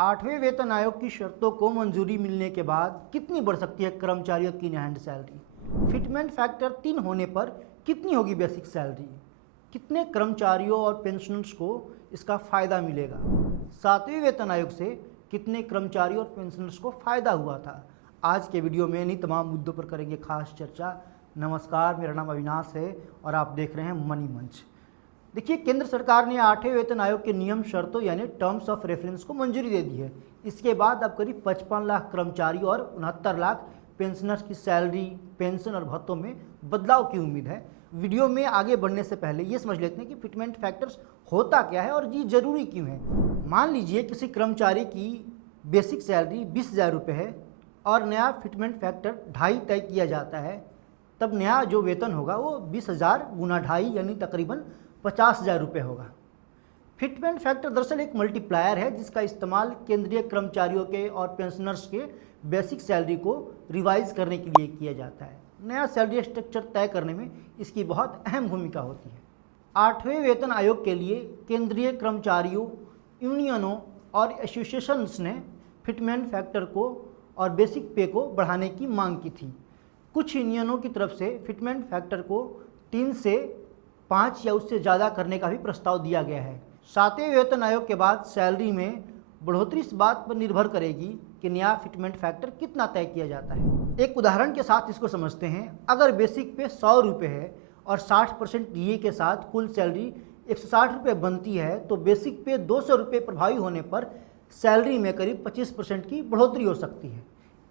आठवें वेतन आयोग की शर्तों को मंजूरी मिलने के बाद कितनी बढ़ सकती है कर्मचारियों की in hand salary? Fitment factor 3 होने पर कितनी होगी बेसिक सैलरी? कितने कर्मचारियों और पेंशनर्स को इसका फ़ायदा मिलेगा? सातवें वेतन आयोग से कितने कर्मचारियों और पेंशनर्स को फ़ायदा हुआ था? आज के वीडियो में इन्हीं तमाम मुद्दों पर करेंगे खास चर्चा। नमस्कार, मेरा नाम अविनाश है और आप देख रहे हैं मनी मंच। देखिए, केंद्र सरकार ने आठवें वेतन आयोग के नियम शर्तों यानी टर्म्स ऑफ रेफरेंस को मंजूरी दे दी है। इसके बाद अब करीब 55 लाख कर्मचारी और 69 लाख पेंशनर्स की सैलरी, पेंशन और भत्तों में बदलाव की उम्मीद है। वीडियो में आगे बढ़ने से पहले ये समझ लेते हैं कि फिटमेंट फैक्टर्स होता क्या है और ये जरूरी क्यों है। मान लीजिए किसी कर्मचारी की बेसिक सैलरी 20,000 रुपये है और नया फिटमेंट फैक्टर 2.5 तय किया जाता है, तब नया जो वेतन होगा वो 20,000 गुना 2.5 यानी तकरीबन 50,000 रुपये होगा। फिटमेंट फैक्टर दरअसल एक मल्टीप्लायर है जिसका इस्तेमाल केंद्रीय कर्मचारियों के और पेंशनर्स के बेसिक सैलरी को रिवाइज करने के लिए किया जाता है। नया सैलरी स्ट्रक्चर तय करने में इसकी बहुत अहम भूमिका होती है। आठवें वेतन आयोग के लिए केंद्रीय कर्मचारियों, यूनियनों और एसोसिएशंस ने फिटमेंट फैक्टर को और बेसिक पे को बढ़ाने की मांग की थी। कुछ यूनियनों की तरफ से फिटमेंट फैक्टर को 3 से 5 या उससे ज़्यादा करने का भी प्रस्ताव दिया गया है। सातवें वेतन आयोग के बाद सैलरी में बढ़ोतरी इस बात पर निर्भर करेगी कि नया फिटमेंट फैक्टर कितना तय किया जाता है। एक उदाहरण के साथ इसको समझते हैं। अगर बेसिक पे 100 रुपये है और 60% डीए के साथ कुल सैलरी 160 रुपये बनती है, तो बेसिक पे 200 रुपये प्रभावी होने पर सैलरी में करीब 25% की बढ़ोतरी हो सकती है।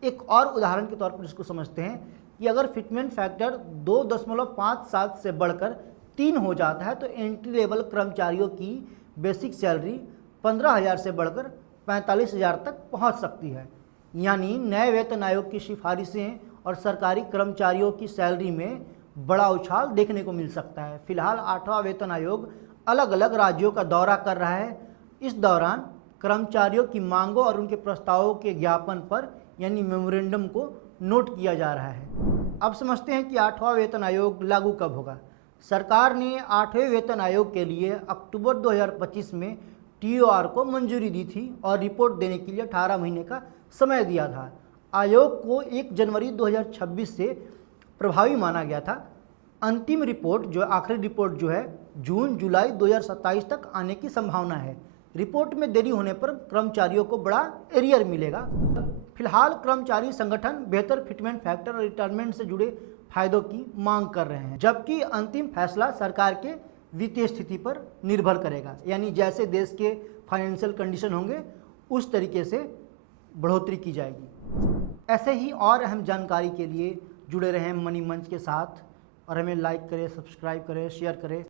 एक और उदाहरण के तौर पर इसको समझते हैं कि अगर फिटमेंट फैक्टर 2.57 से बढ़कर 3 हो जाता है तो एंट्री लेवल कर्मचारियों की बेसिक सैलरी 15,000 से बढ़कर 45,000 तक पहुंच सकती है। यानी नए वेतन आयोग की सिफारिशें और सरकारी कर्मचारियों की सैलरी में बड़ा उछाल देखने को मिल सकता है। फिलहाल आठवां वेतन आयोग अलग अलग राज्यों का दौरा कर रहा है। इस दौरान कर्मचारियों की मांगों और उनके प्रस्तावों के ज्ञापन पर यानी मेमोरेंडम को नोट किया जा रहा है। अब समझते हैं कि आठवां वेतन आयोग लागू कब होगा। सरकार ने आठवें वेतन आयोग के लिए अक्टूबर 2025 में टीओआर को मंजूरी दी थी और रिपोर्ट देने के लिए 18 महीने का समय दिया था। आयोग को 1 जनवरी 2026 से प्रभावी माना गया था। अंतिम रिपोर्ट जो आखिरी रिपोर्ट जो है जून जुलाई 2027 तक आने की संभावना है। रिपोर्ट में देरी होने पर कर्मचारियों को बड़ा एरियर मिलेगा। फिलहाल कर्मचारी संगठन बेहतर फिटमेंट फैक्टर और रिटायरमेंट से जुड़े फायदों की मांग कर रहे हैं, जबकि अंतिम फैसला सरकार के वित्तीय स्थिति पर निर्भर करेगा। यानी जैसे देश के फाइनेंशियल कंडीशन होंगे उस तरीके से बढ़ोतरी की जाएगी। ऐसे ही और अहम जानकारी के लिए जुड़े रहें मनी मंच के साथ और हमें लाइक करें, सब्सक्राइब करें, शेयर करें।